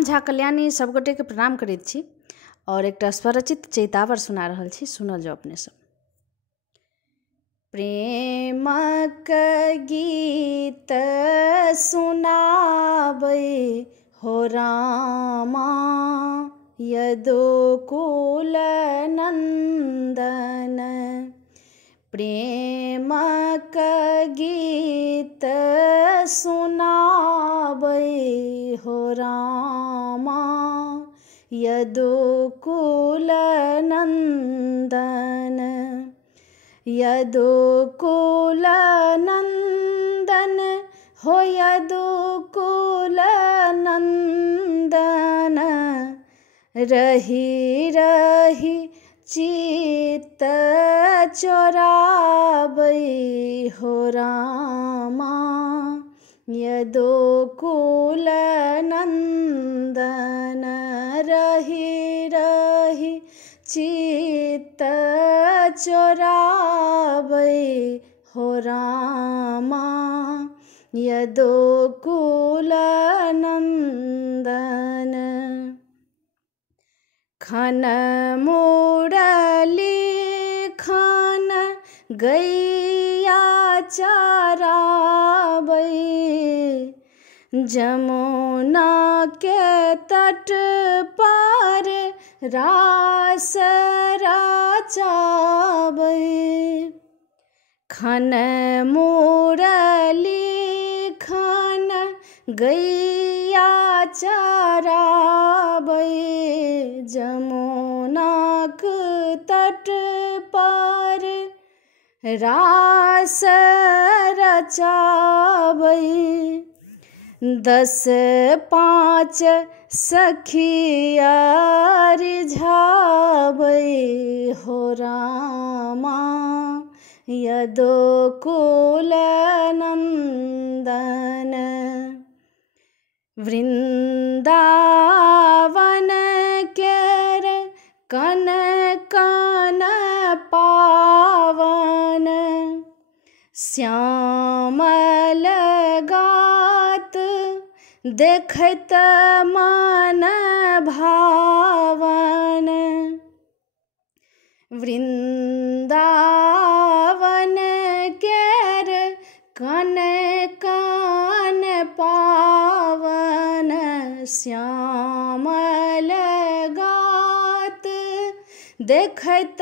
हम झा कल्याणी सबगोटे के प्रणाम करैत छी और एकटा स्वरचित चैतावर सुना रहल छी, सुनल जाओ अपने सब। प्रेमक गीत सुनाबै हो रामा यदुकुल नंदन। प्रेमक गीत सुनाबै हो रामा यदुकुल नंदन। यदुकुल नंदन हो यदुकुल नंदन। रही रही चित्त चोराबै हो रामा यदुकुल नंदन। रही रही चित्त चोराबै हो रामा यदुकुल नंदन। खन मुरली खन गैया चराबै जमुना के तट पर रास रचाबै। खन मुरली खन गैया चराबै जमुनाक तट पर रास रचाबै। 10 5 सखिया रिझाबै हो रामा यदुकुल नंदन। वृंदावन केर कन कन पावन श्यामल गात देखैत मन भावन। वृंदावन केर कन कन पावन श्यामल गात देखैत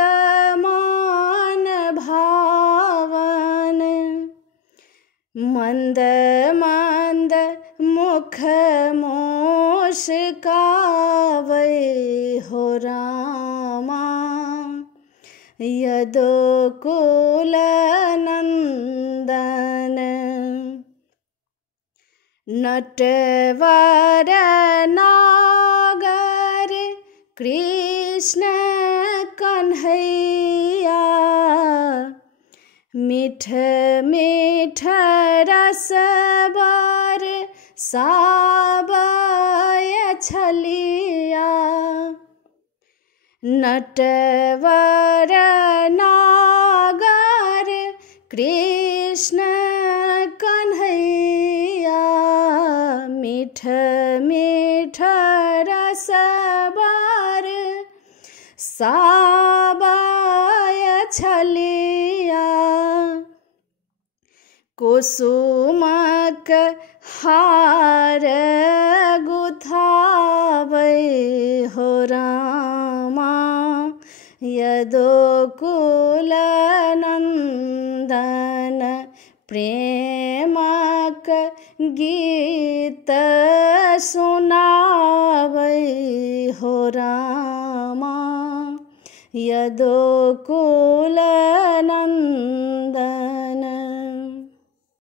मन भावन। मंद मंद मुख मुस्काबै हो रामा यदुकुल नंदन। नटवर नागर कृष्ण कन्हैया मीठ मीठ रसबर साबय छलिया। नटवर नागर कृष्ण कन्हैया मीठ मीठ रसबर साबय छलिया। कुसुमक हार गुथाबै हो रामा यदुकुल नंदन। प्रेमक गीत सुनाबै हो रामा यदुकुल नंदन।